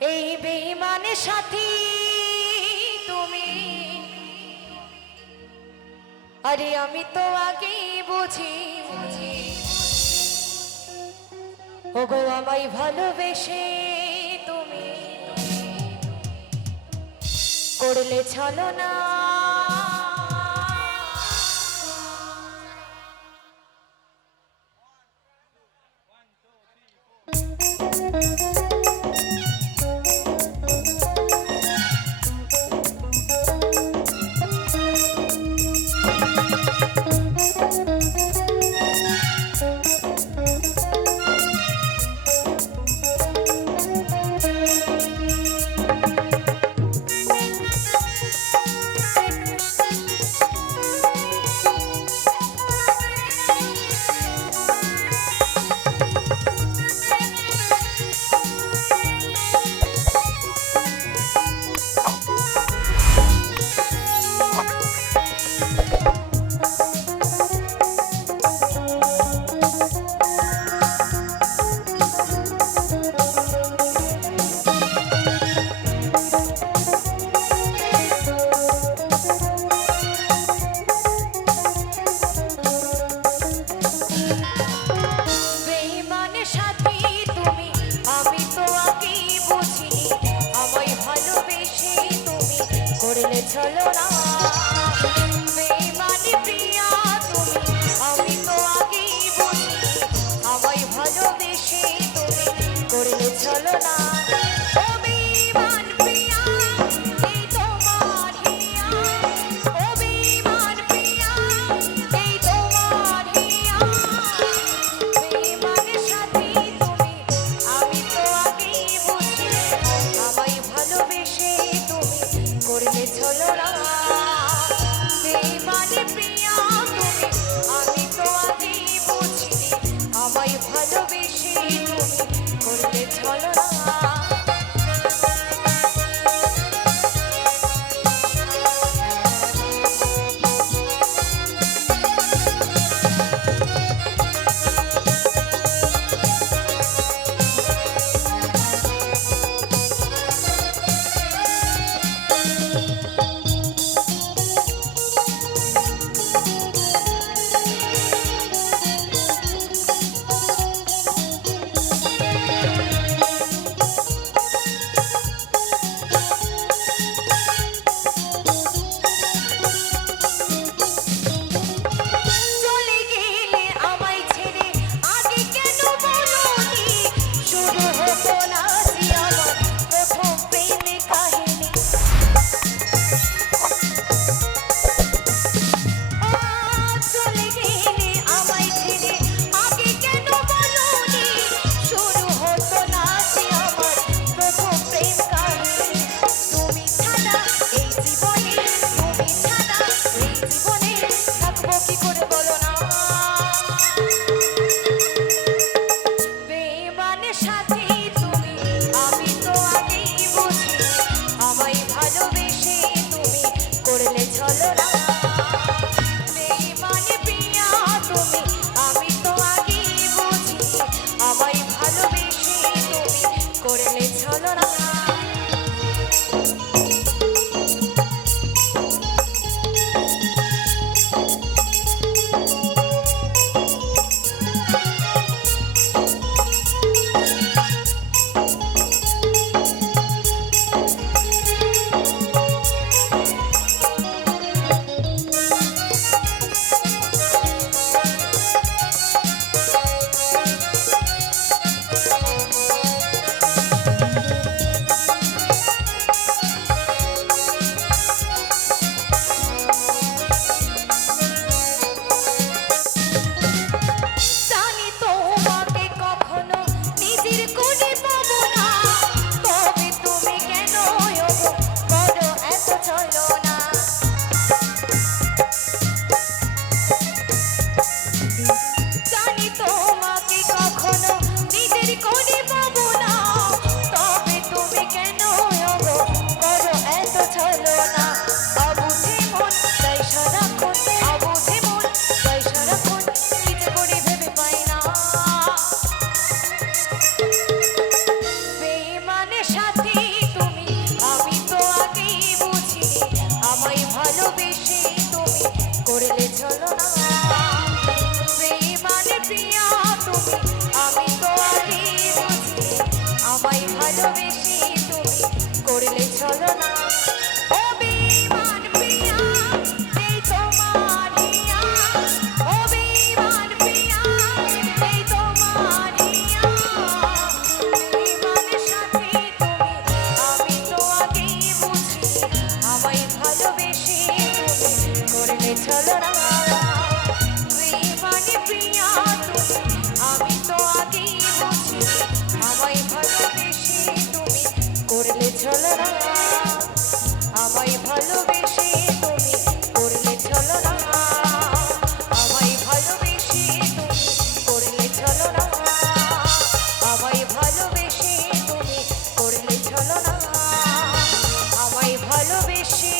এই বেঈমানের সাথী তুমি, আরে আমি তো আগেই বুঝি ওগো আমায় ভালোবেসে তুমি করলে ছলনা। ছলনা বেঈমানি প্রিয়া তুমি, আমি তো আগেই বুঝি আমায় ভালোবেসে তুমি করলে ছলনা। ও বেঈমান প্রিয়া এই তোমার হিয়া, ও বেঈমান প্রিয়া এই তোমার হিয়া, বেঈমানের সাথী তুমি, আমি তো আগেই বুঝি আমায় ভালোবেসে তুমি করলে ছলনা। বেঈমানি প্রিয়া তুমি, আমি তো আগেই বুঝিনি আমায় ভালোবেসে তুমি করলে ছলনা। ভালোবেসে তুমি করলে ছলনা ও বেঈমান প্রিয়া এই তোমার হিয়া ও বেঈমান প্রিয়া এই তোমার হিয়া বেঈমানের সাথে তুমি আমি তো আগেই বুঝিনি আমায় ভালোবেসে তুমি করলে ছলনা বেঈমান প্রিয়া তুমি আমি তো আগেই বুঝিনি আমায় ভালোবেসে তুমি করলে ছলনা আমায় ভালোবেসে তুমি করলে ছলনা আমায় ভালোবেসে তুমি করলে ছলনা আমায় ভালোবেসে তুমি করলে ছলনা আমায় ভালোবেসে